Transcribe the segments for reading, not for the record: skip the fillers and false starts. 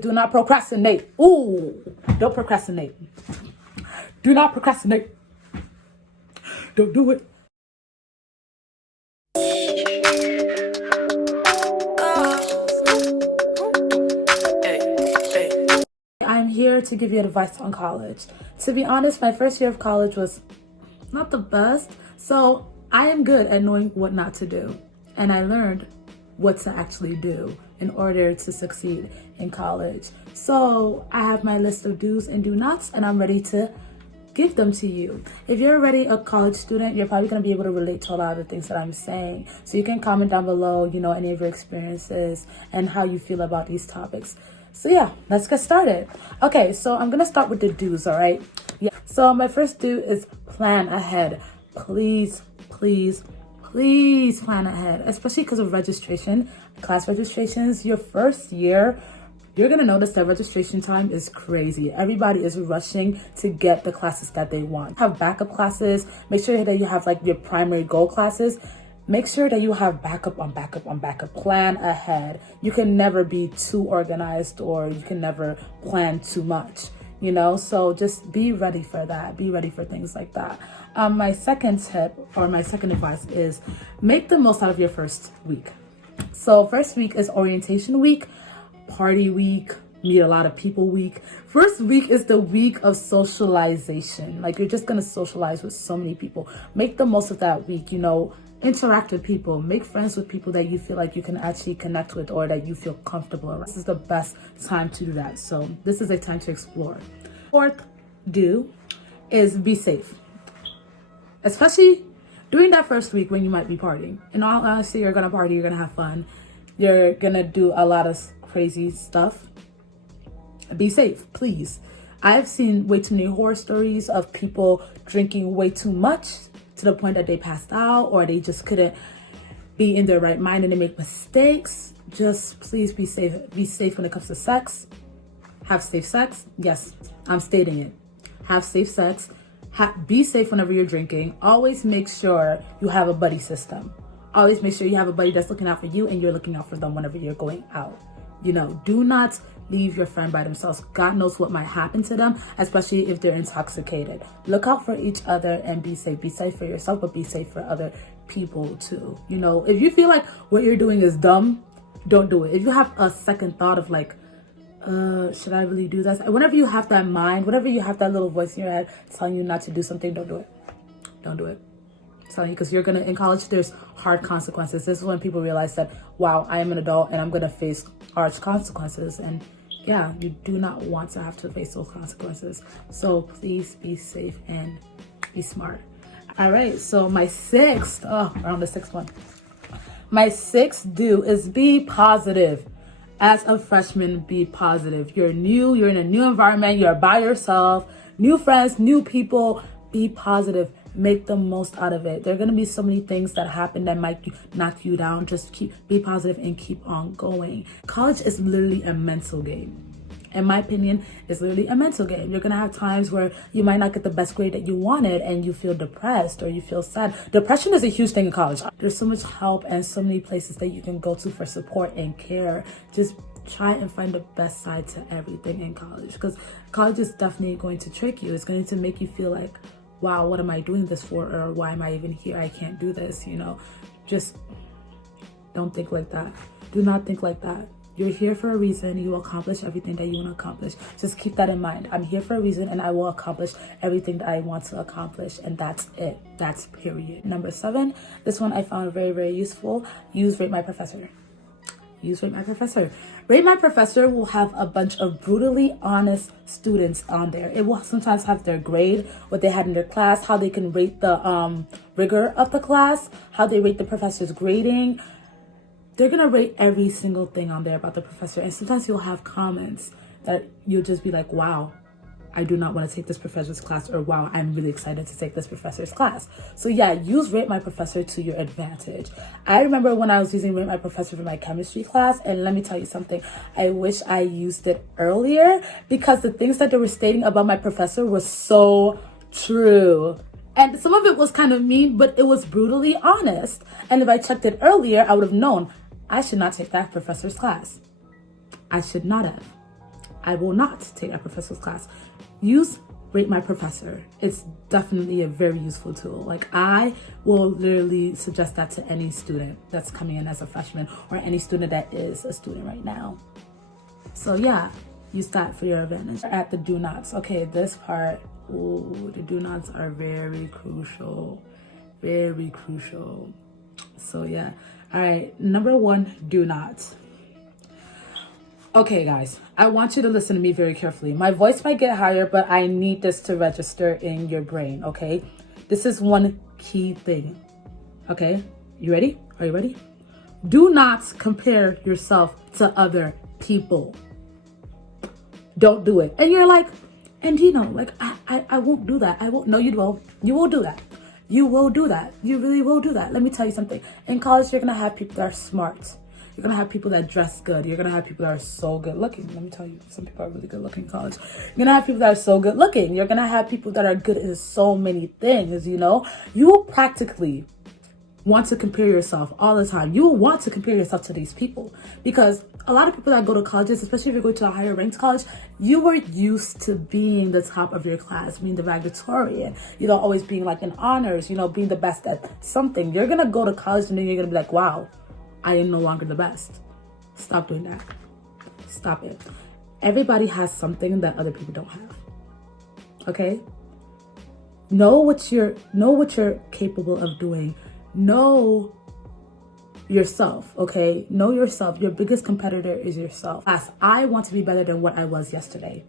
Do not procrastinate. Ooh, don't procrastinate. Do not procrastinate. Don't do it. I'm here to give you advice on college. To be honest, my first year of college was not the best, so I am good at knowing what not to do. And I learned what to actually do in order to succeed in college. So I have my list of do's and do nots, and I'm ready to give them to you. If you're already a college student, you're probably going to be able to relate to a lot of the things that I'm saying. So you can comment down below, any of your experiences and how you feel about these topics. So yeah, let's get started. Okay, so I'm going to start with the do's, all right? Yeah. So my first do is plan ahead. Please plan ahead, especially because of registration, class registrations. Your first year, you're going to notice that registration time is crazy. Everybody is rushing to get the classes that they want. Have backup classes. Make sure that you have like your primary goal classes. Make sure that you have backup on backup on backup. Plan ahead. You can never be too organized, or you can never plan too much, so just be ready for that. Be ready for things like that. My second tip, or my second advice, is make the most out of your first week. So first week is orientation week, party week, meet a lot of people week. First week is the week of socialization. Like, you're just going to socialize with so many people. Make the most of that week, interact with people, make friends with people that you feel like you can actually connect with, or that you feel comfortable around. This is the best time to do that. So this is a time to explore. Fourth do is be safe, especially during that first week when you might be partying. In all honesty, you're going to party, you're going to have fun, you're going to do a lot of crazy stuff. Be safe, please. I've seen way too many horror stories of people drinking way too much to the point that they passed out, or they just couldn't be in their right mind and they make mistakes. Just please be safe. Be safe when it comes to sex. Have safe sex. Yes, I'm stating it. Have safe sex. Be safe whenever you're drinking. Always make sure you have a buddy system. Always make sure you have a buddy that's looking out for you and you're looking out for them whenever you're going out. Do not leave your friend by themselves. God knows what might happen to them, especially if they're intoxicated. Look out for each other and be safe. Be safe for yourself, but be safe for other people too. If you feel like what you're doing is dumb, don't do it. If you have a second thought of like, should I really do this? Whenever you have that mind, whenever you have that little voice in your head telling you not to do something, don't do it. Don't do it. Telling you, because in college, there's hard consequences. This is when people realize that, wow, I am an adult and I'm going to face harsh consequences. And yeah, you do not want to have to face those consequences. So please be safe and be smart. All right, so my sixth, around the sixth one. My sixth do is be positive. As a freshman, be positive. You're new, you're in a new environment, you're by yourself, new friends, new people. Be positive. Make the most out of it. There are going to be so many things that happen that might knock you down. Just be positive and keep on going. College is literally a mental game. In my opinion, it's literally a mental game. You're going to have times where you might not get the best grade that you wanted and you feel depressed or you feel sad. Depression is a huge thing in college. There's so much help and so many places that you can go to for support and care. Just try and find the best side to everything in college, because college is definitely going to trick you. It's going to make you feel like, wow, what am I doing this for? Or why am I even here? I can't do this, Just don't think like that. Do not think like that. You're here for a reason. You will accomplish everything that you want to accomplish. Just keep that in mind. I'm here for a reason and I will accomplish everything that I want to accomplish. And that's it. That's period. Number 7, this one I found very, very useful. Use Rate My Professor. Use Rate My Professor. Rate My Professor will have a bunch of brutally honest students on there. It will sometimes have their grade, what they had in their class, how they can rate the rigor of the class, how they rate the professor's grading. They're going to rate every single thing on there about the professor. And sometimes you'll have comments that you'll just be like, wow, I do not want to take this professor's class, or wow, I'm really excited to take this professor's class. So yeah, use Rate My Professor to your advantage. I remember when I was using Rate My Professor for my chemistry class, and let me tell you something, I wish I used it earlier, because the things that they were stating about my professor was so true. And some of it was kind of mean, but it was brutally honest. And if I checked it earlier, I would have known I should not take that professor's class. I should not have. I will not take that professor's class. Use Rate My Professor. It's definitely a very useful tool. Like, I will literally suggest that to any student that's coming in as a freshman or any student that is a student right now. So yeah, use that for your advantage. At the do nots. Okay, this part, ooh, the do nots are very crucial. Very crucial. So yeah. All right, number 1, do not. Okay, guys, I want you to listen to me very carefully. My voice might get higher, but I need this to register in your brain, okay? This is one key thing, okay? You ready? Are you ready? Do not compare yourself to other people. Don't do it. And you're like, Andino, like, I won't do that. I won't. No, you will. You will do that. You will do that. You really will do that. Let me tell you something. In college, you're going to have people that are smart. You're going to have people that dress good. You're going to have people that are so good looking. Let me tell you, some people are really good looking in college. You're going to have people that are so good looking. You're going to have people that are good in so many things, you know? You will practically want to compare yourself all the time. You will want to compare yourself to these people because a lot of people that go to colleges, especially if you're going to a higher ranked college, you were used to being the top of your class, being the valedictorian, you know, always being like in honors, you know, being the best at something. You're going to go to college and then you're going to be like, wow, I am no longer the best. Stop doing that. Stop it. Everybody has something that other people don't have. Okay? Know what you're capable of doing. Know yourself, okay? Know yourself. Your biggest competitor is yourself. I want to be better than what I was yesterday.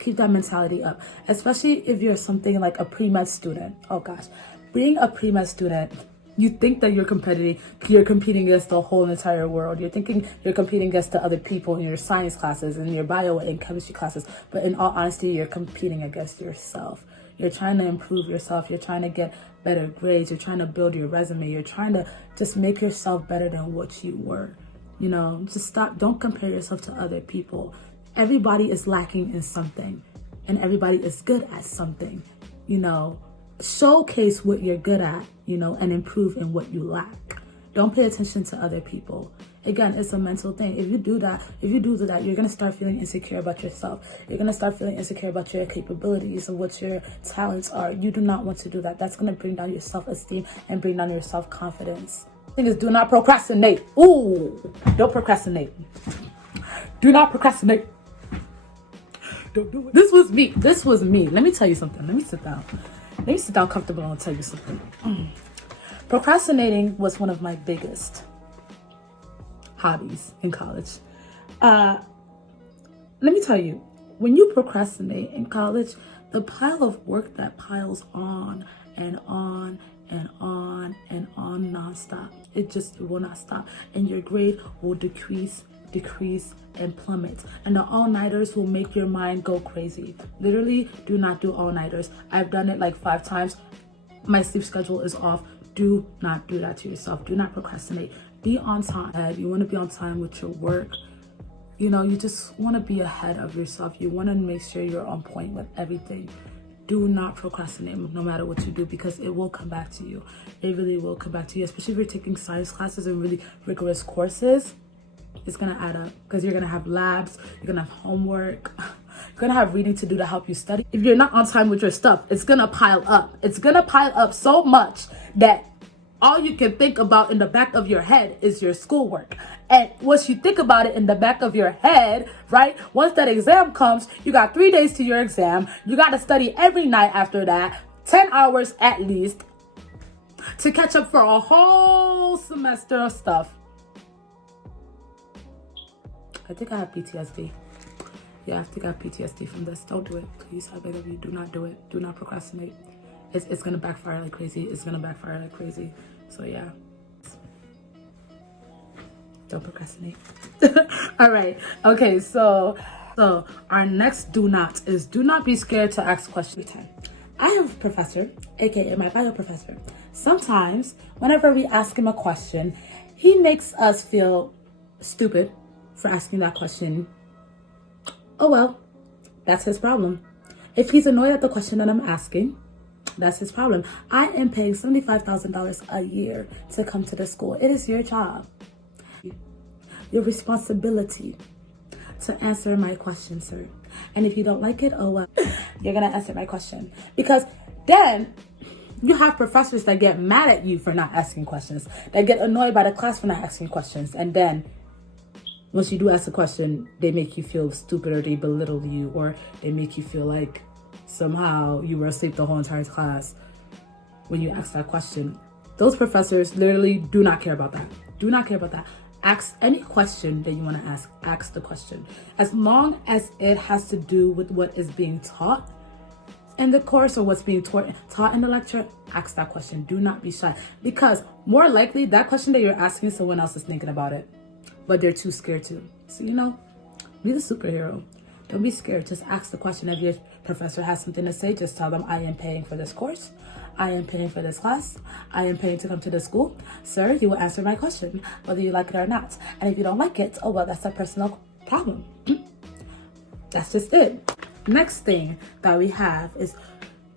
Keep that mentality up, especially if you're something like a pre-med student. Oh gosh, being a pre-med student, you think that you're competing against the whole entire world. You're thinking you're competing against the other people in your science classes and your bio and chemistry classes. But in all honesty, you're competing against yourself. You're trying to improve yourself. You're trying to get better grades. You're trying to build your resume. You're trying to just make yourself better than what you were. You know, just stop. Don't compare yourself to other people. Everybody is lacking in something and everybody is good at something. You know, showcase what you're good at, you know, and improve in what you lack. Don't pay attention to other people. Again, it's a mental thing. If you do that, you're going to start feeling insecure about yourself. You're going to start feeling insecure about your capabilities and what your talents are. You do not want to do that. That's going to bring down your self-esteem and bring down your self-confidence. The thing is, do not procrastinate. Ooh, don't procrastinate. Do not procrastinate. Don't do it. This was me. Let me tell you something. Let me sit down comfortable and I'll tell you something. Procrastinating was one of my biggest hobbies in college. Let me tell you, when you procrastinate in college, the pile of work that piles on and on and on and on nonstop, it will not stop, and your grade will decrease and plummet, and the all-nighters will make your mind go crazy. Literally, do not do all-nighters. I've done it like 5 times. My sleep schedule is off. Do not do that to yourself. Do not procrastinate. Be on time. You want to be on time with your work. You know, you just want to be ahead of yourself. You want to make sure you're on point with everything. Do not procrastinate no matter what you do, because it will come back to you. It really will come back to you, especially if you're taking science classes and really rigorous courses. It's going to add up because you're going to have labs, you're going to have homework, you're going to have reading to do to help you study. If you're not on time with your stuff, it's going to pile up. It's going to pile up so much that all you can think about in the back of your head is your schoolwork. And once you think about it in the back of your head, right, once that exam comes, you got 3 days to your exam. You got to study every night after that, 10 hours at least, to catch up for a whole semester of stuff. I think I have PTSD. Yeah, I think I have PTSD from this. Don't do it, please. I beg of you, do not do it. Do not procrastinate. It's gonna backfire like crazy. It's gonna backfire like crazy. So yeah, don't procrastinate. All right. Okay. So our next do not is do not be scared to ask questions. I have a professor, aka my bio professor. Sometimes, whenever we ask him a question, he makes us feel stupid for asking that question. Oh well, that's his problem. If he's annoyed at the question that I'm asking, that's his problem. I am paying $75,000 a year to come to the school. It is your job, your responsibility to answer my question, sir. And if you don't like it, oh well, you're gonna answer my question. Because then you have professors that get mad at you for not asking questions, that get annoyed by the class for not asking questions. And then once you do ask a question, they make you feel stupid, or they belittle you, or they make you feel like somehow you were asleep the whole entire class when you ask that question. Those professors literally do not care about that. Do not care about that. Ask any question that you want to ask the question. As long as it has to do with what is being taught in the course or what's being taught in the lecture, ask that question. Do not be shy, because more likely that question that you're asking, someone else is thinking about it, but they're too scared to. So, be the superhero. Don't be scared. Just ask the question. If your professor has something to say, just tell them, I am paying for this course. I am paying for this class. I am paying to come to the school. Sir, you will answer my question, whether you like it or not. And if you don't like it, oh well, that's a personal problem. That's just it. Next thing that we have is,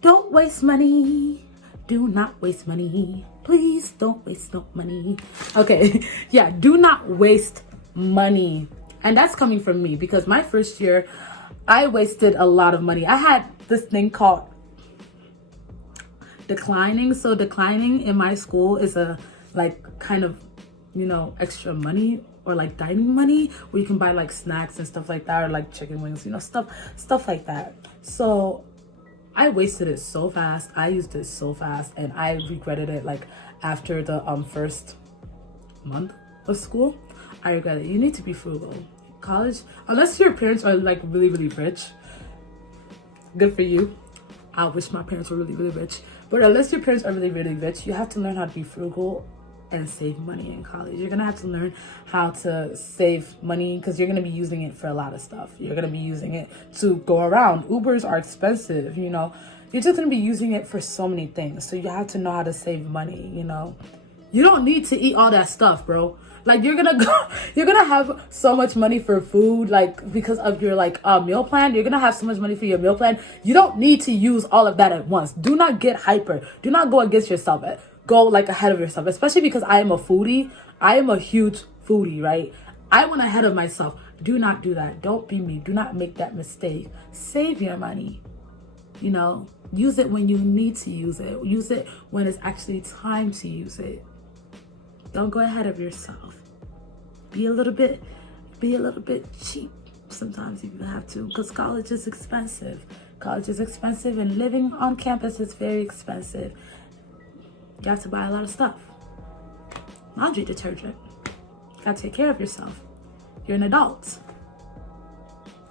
don't waste money. Do not waste money. Please don't waste no money. Okay, yeah, do not waste money. And that's coming from me, because my first year, I wasted a lot of money. I had this thing called declining. So declining in my school is a kind of, extra money, or like dining money, where you can buy like snacks and stuff like that, or like chicken wings, stuff like that. So I wasted it so fast. I used it so fast, and I regretted it like after the first month of school. I regret it. You need to be frugal. College, unless your parents are like really, really rich, good for you. I wish my parents were really, really rich. But unless your parents are really, really rich, you have to learn how to be frugal and save money in college. You're gonna have to learn how to save money, because you're gonna be using it for a lot of stuff. You're gonna be using it to go around. Ubers are expensive, You're just gonna be using it for so many things. So you have to know how to save money, You don't need to eat all that stuff, bro. Like, you're gonna have so much money for food, like, because of your meal plan. You're gonna have so much money for your meal plan. You don't need to use all of that at once. Do not get hyper. Do not go against yourself. Go ahead of yourself, especially because I am a foodie. I am a huge foodie, right? I went ahead of myself. Do not do that. Don't be me. Do not make that mistake. Save your money. Use it when you need to use it. Use it when it's actually time to use it. Don't go ahead of yourself. Be a little bit cheap sometimes if you have to, because college is expensive. College is expensive, and living on campus is very expensive. You have to buy a lot of stuff. Laundry detergent. You gotta take care of yourself. You're an adult.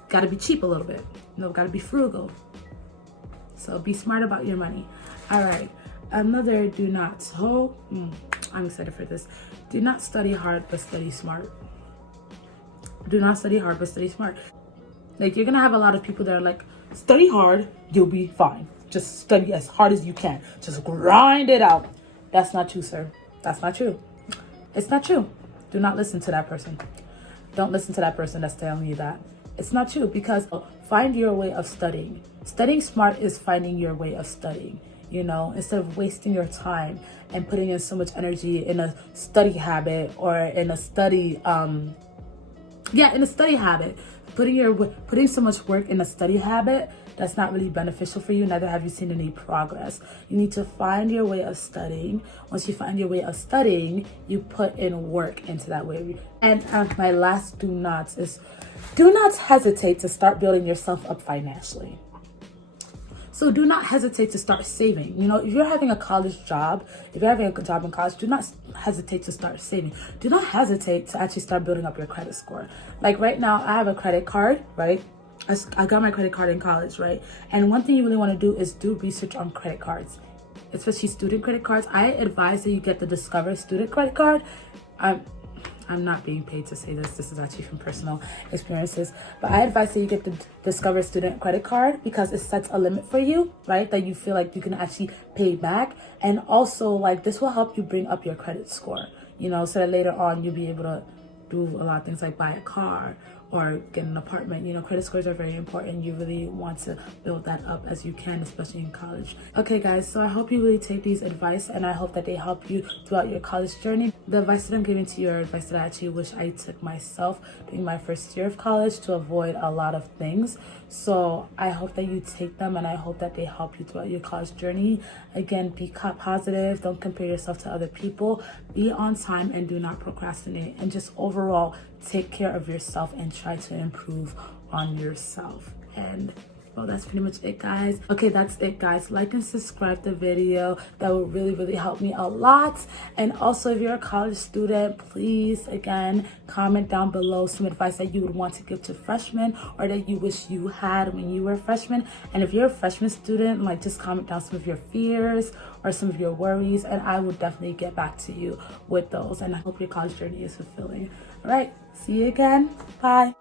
Gotta be cheap a little bit. Gotta be frugal. So be smart about your money. All right. Another do not. I'm excited for this. Do not study hard, but study smart. Do not study hard, but study smart. You're gonna have a lot of people that are like, study hard, you'll be fine. Just study as hard as you can. Just grind it out. That's not true, sir. That's not true. It's not true. Do not listen to that person. Don't listen to that person that's telling you that. It's not true, because find your way of studying. Studying smart is finding your way of studying. Instead of wasting your time and putting in so much energy in a study habit, or in a study, in a study habit, putting so much work in a study habit that's not really beneficial for you. Neither have you seen any progress. You need to find your way of studying. Once you find your way of studying, you put in work into that way. And my last do nots is, do not hesitate to start building yourself up financially. So do not hesitate to start saving. If you're having a college job, if you're having a job in college, do not hesitate to start saving. Do not hesitate to actually start building up your credit score. Like right now, I have a credit card, right? I got my credit card in college, right? And one thing you really want to do is do research on credit cards, especially student credit cards. I advise that you get the Discover student credit card. I'm not being paid to say this. This is actually from personal experiences. But I advise that you get the Discover student credit card, because it sets a limit for you, right? That you feel like you can actually pay back. And also, this will help you bring up your credit score, so that later on you'll be able to do a lot of things like buy a car, or get an apartment. You know, credit scores are very important. You really want to build that up as you can, especially in college. Okay guys, so I hope you really take these advice, and I hope that they help you throughout your college journey. The advice that I'm giving to you are advice that I actually wish I took myself during my first year of college to avoid a lot of things. So I hope that you take them, and I hope that they help you throughout your college journey. Again, be positive, don't compare yourself to other people, be on time, and do not procrastinate, and just overall take care of yourself and try to improve on yourself. And well, that's pretty much it, guys. Okay, that's it, guys. Like and subscribe the video. That would really help me a lot. And also, if you're a college student, please, again, comment down below some advice that you would want to give to freshmen, or that you wish you had when you were a freshman. And if you're a freshman student, like, just comment down some of your fears or some of your worries, and I will definitely get back to you with those. And I hope your college journey is fulfilling. All right, see you again. Bye.